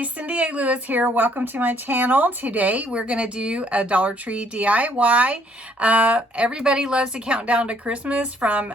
everybody, Cindy A. Lewis here. Welcome to my channel. Today we're going to do a Dollar Tree DIY. Everybody loves to count down to Christmas, from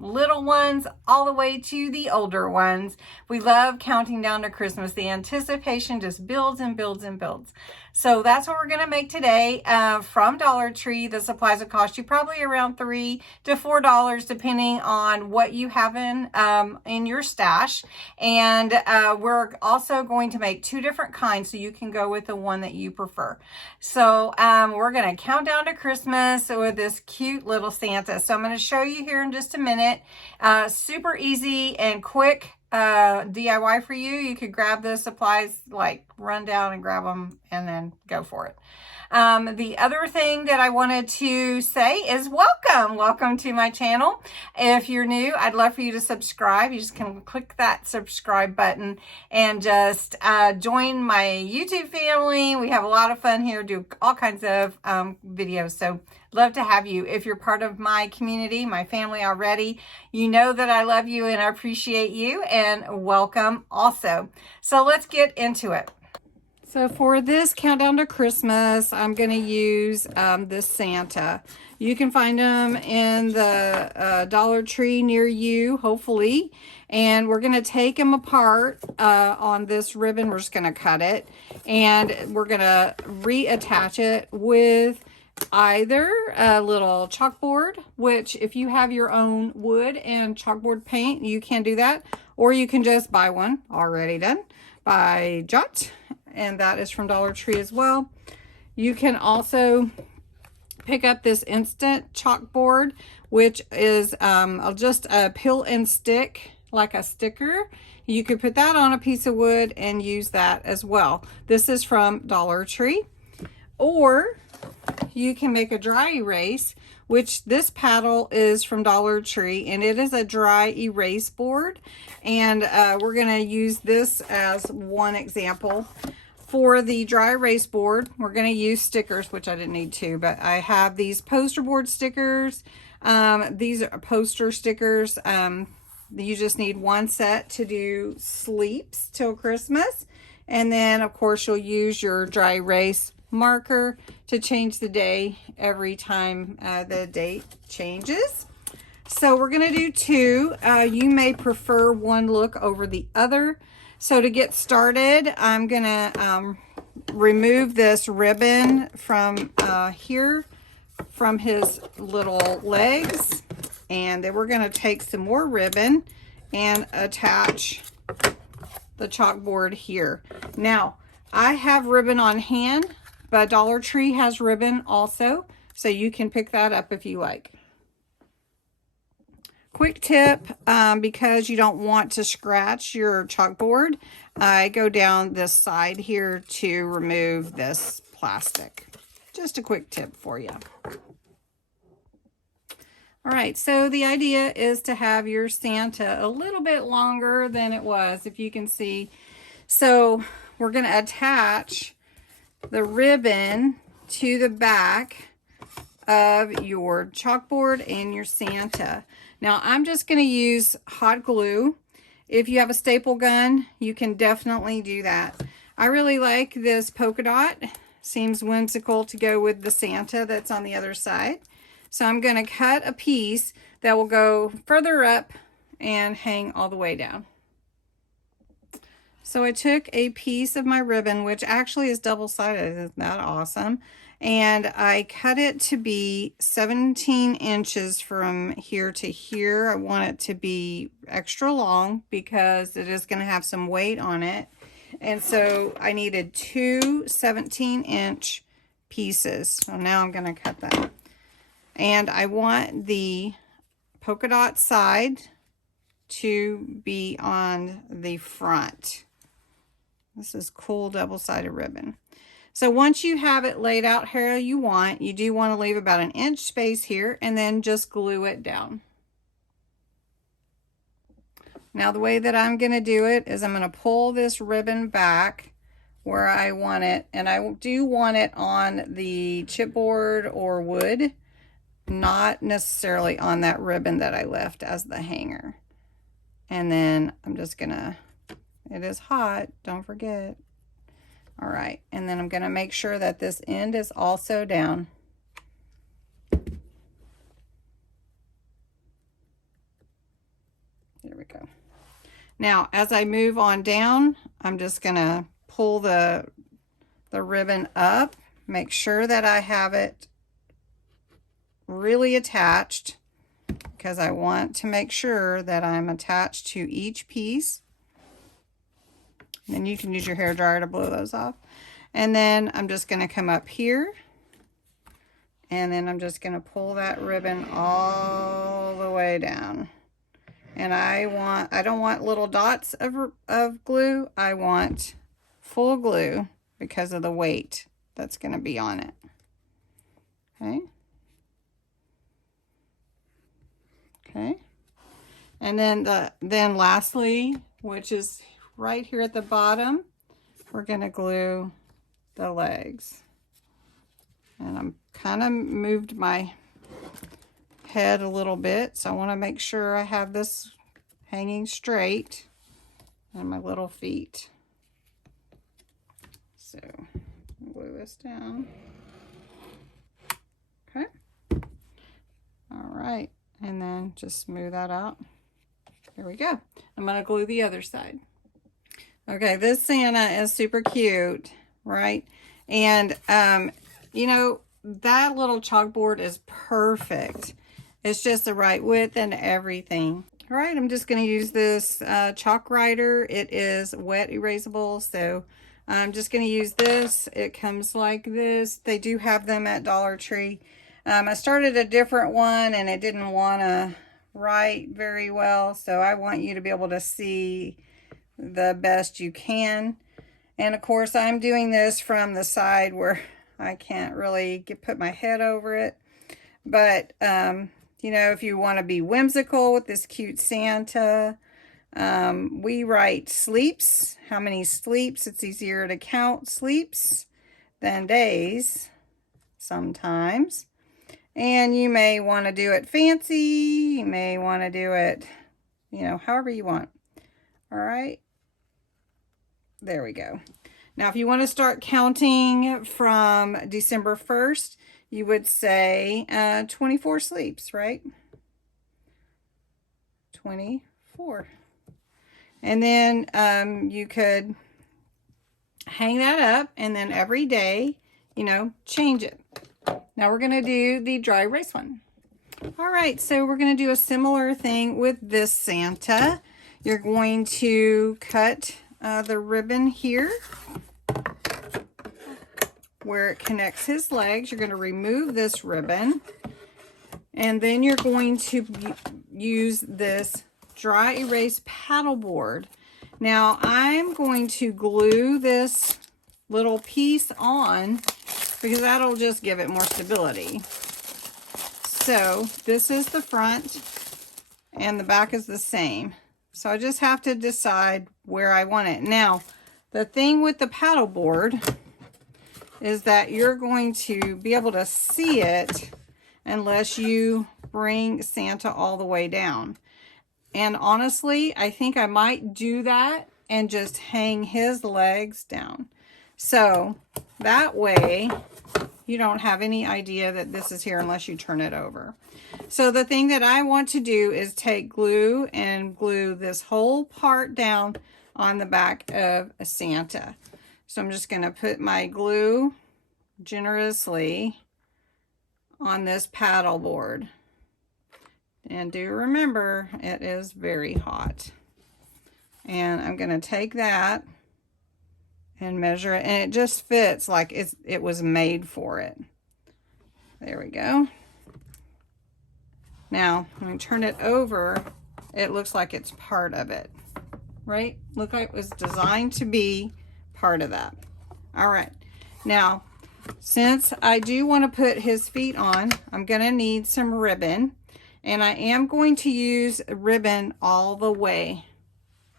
little ones all the way to the older ones. We love counting down to Christmas. The anticipation just builds and builds and builds. So that's what we're going to make today from Dollar Tree. The supplies will cost you probably around $3 to $4 depending on what you have in your stash. And we're also going to make two different kinds so you can go with the one that you prefer. So we're going to count down to Christmas with this cute little Santa. So I'm going to show you here in just a minute. Super easy and quick DIY for you. You could grab the supplies, like run down and grab them and then go for it. The other thing that I wanted to say is welcome to my channel. If you're new, I'd love for you to subscribe. You just can click that subscribe button and just join my YouTube family. We have a lot of fun here, do all kinds of videos. So love to have you. If you're part of my community, my family already, you know that I love you and I appreciate you, and welcome also. So let's get into it. So for this countdown to Christmas, I'm going to use this Santa. You can find them in the Dollar Tree near you, hopefully. And we're going to take them apart on this ribbon. We're just going to cut it. And we're going to reattach it with either a little chalkboard, which if you have your own wood and chalkboard paint, you can do that. Or you can just buy one already done by Jot. And that is from Dollar Tree as well. You can also pick up this instant chalkboard, which is just a peel and stick, like a sticker. You could put that on a piece of wood and use that as well. This is from Dollar Tree. Or you can make a dry erase, which this paddle is from Dollar Tree, and it is a dry erase board. And we're going to use this as one example. For the dry erase board, we're going to use stickers, which I didn't need to, but I have these poster board stickers. These are poster stickers. You just need one set to do sleeps till Christmas. And then, of course, you'll use your dry erase marker to change the day every time the date changes. So we're going to do two. You may prefer one look over the other. So to get started, I'm going to remove this ribbon from here, from his little legs. And then we're going to take some more ribbon and attach the chalkboard here. Now, I have ribbon on hand, but Dollar Tree has ribbon also, so you can pick that up if you like. Quick tip, because you don't want to scratch your chalkboard, I go down this side here to remove this plastic. Just a quick tip for you. All right, so the idea is to have your Santa a little bit longer than it was, if you can see. So we're going to attach the ribbon to the back of your chalkboard and your Santa. Now I'm just going to use hot glue. If you have a staple gun, you can definitely do that. I really like this polka dot. Seems whimsical to go with the Santa that's on the other side. So I'm going to cut a piece that will go further up and hang all the way down. So I took a piece of my ribbon, which actually is double-sided. Isn't that awesome? And I cut it to be 17 inches from here to here. I want it to be extra long because it is going to have some weight on it. And so I needed two 17-inch pieces. So now I'm going to cut that. And I want the polka dot side to be on the front. This is cool double-sided ribbon. So once you have it laid out how you want, you do want to leave about an inch space here and then just glue it down. Now the way that I'm going to do it is I'm going to pull this ribbon back where I want it, and I do want it on the chipboard or wood, not necessarily on that ribbon that I left as the hanger. And then I'm just going to, it is hot, don't forget. All right, and then I'm going to make sure that this end is also down. There we go. Now, as I move on down, I'm just going to pull the ribbon up, make sure that I have it really attached, because I want to make sure that I'm attached to each piece. And then you can use your hairdryer to blow those off. And then I'm just going to come up here, and then I'm just going to pull that ribbon all the way down. And I don't want little dots of glue. I want full glue because of the weight that's going to be on it. Okay. Okay. And then lastly, which is right here at the bottom, we're going to glue the legs. And I'm kind of moved my head a little bit, so I want to make sure I have this hanging straight, and my little feet. So glue this down. Okay. All right, and then just smooth that out. There we go. I'm going to glue the other side. Okay, this Santa is super cute, right? And you know, that little chalkboard is perfect. It's just the right width and everything. All right, I'm just going to use this chalk writer. It is wet erasable, so I'm just going to use this. It comes like this. They do have them at Dollar Tree. I started a different one, and it didn't want to write very well, so I want you to be able to see the best you can. And of course, I'm doing this from the side where I can't really put my head over it. But, you know, if you want to be whimsical with this cute Santa, we write sleeps. How many sleeps? It's easier to count sleeps than days sometimes. And you may want to do it fancy. You may want to do it, you know, however you want. All right. There we go. Now, if you want to start counting from December 1st, you would say 24 sleeps, right? 24. And then you could hang that up, and then every day, you know, change it. Now we're going to do the dry erase one. All right, so we're going to do a similar thing with this Santa. You're going to cut the ribbon here where it connects his legs. You're going to remove this ribbon, and then you're going to use this dry erase paddle board. Now I'm going to glue this little piece on because that'll just give it more stability. So this is the front and the back is the same. So I just have to decide where I want it. Now, the thing with the paddle board is that you're going to be able to see it unless you bring Santa all the way down. And honestly, I think I might do that and just hang his legs down. So that way you don't have any idea that this is here unless you turn it over. So the thing that I want to do is take glue and glue this whole part down on the back of a Santa. So I'm just going to put my glue generously on this paddle board. And do remember, it is very hot. And I'm going to take that and measure it, and it just fits like it was made for it. There we go. Now, when I turn it over, it looks like it's part of it, right? Look like it was designed to be part of that. All right. Now, since I do want to put his feet on, I'm going to need some ribbon, and I am going to use ribbon all the way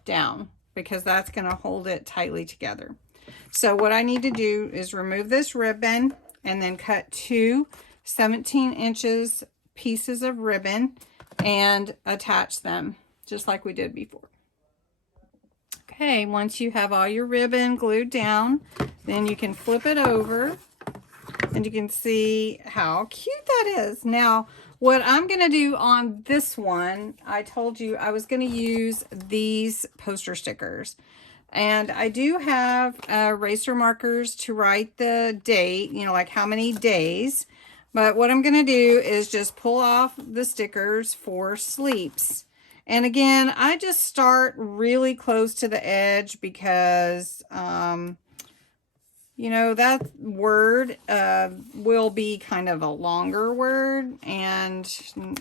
down because that's going to hold it tightly together. So what I need to do is remove this ribbon and then cut two 17 inches pieces of ribbon and attach them just like we did before. Okay, once you have all your ribbon glued down, Then you can flip it over and you can see how cute that is. Now, what I'm going to do on this one, I told you I was going to use these poster stickers. And I do have eraser markers to write the date, you know, like how many days. But what I'm going to do is just pull off the stickers for sleeps. And again, I just start really close to the edge because, you know, that word will be kind of a longer word. And,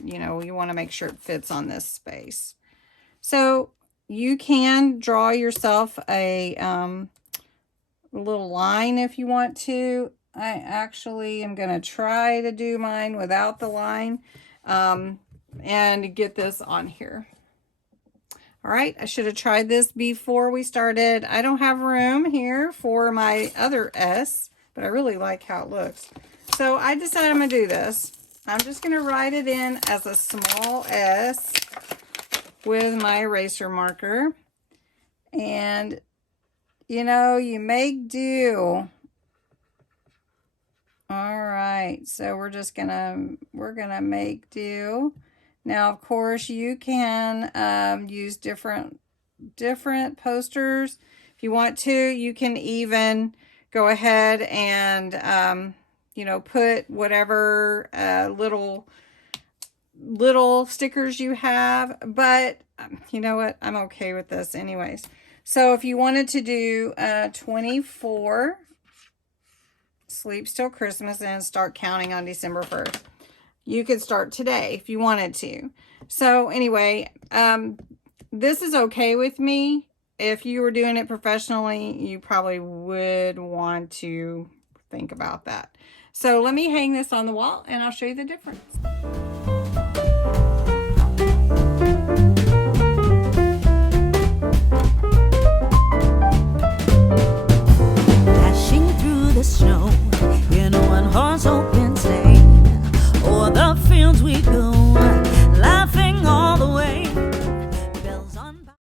you know, you want to make sure it fits on this space. So you can draw yourself a little line if you want to. I actually am going to try to do mine without the line and get this on here. All right, I should have tried this before we started. I don't have room here for my other S, but I really like how it looks. So I decided I'm going to do this. I'm just going to write it in as a small S with my eraser marker. And, you know, you make do. All right, so we're gonna make do. Now, of course, you can use different posters. If you want to, you can even go ahead and, you know, put whatever little stickers you have. But you know what? I'm okay with this anyways. So if you wanted to do 24 sleeps till Christmas and start counting on December 1st. You could start today if you wanted to. So anyway, this is okay with me. If you were doing it professionally, you probably would want to think about that. So let me hang this on the wall and I'll show you the difference.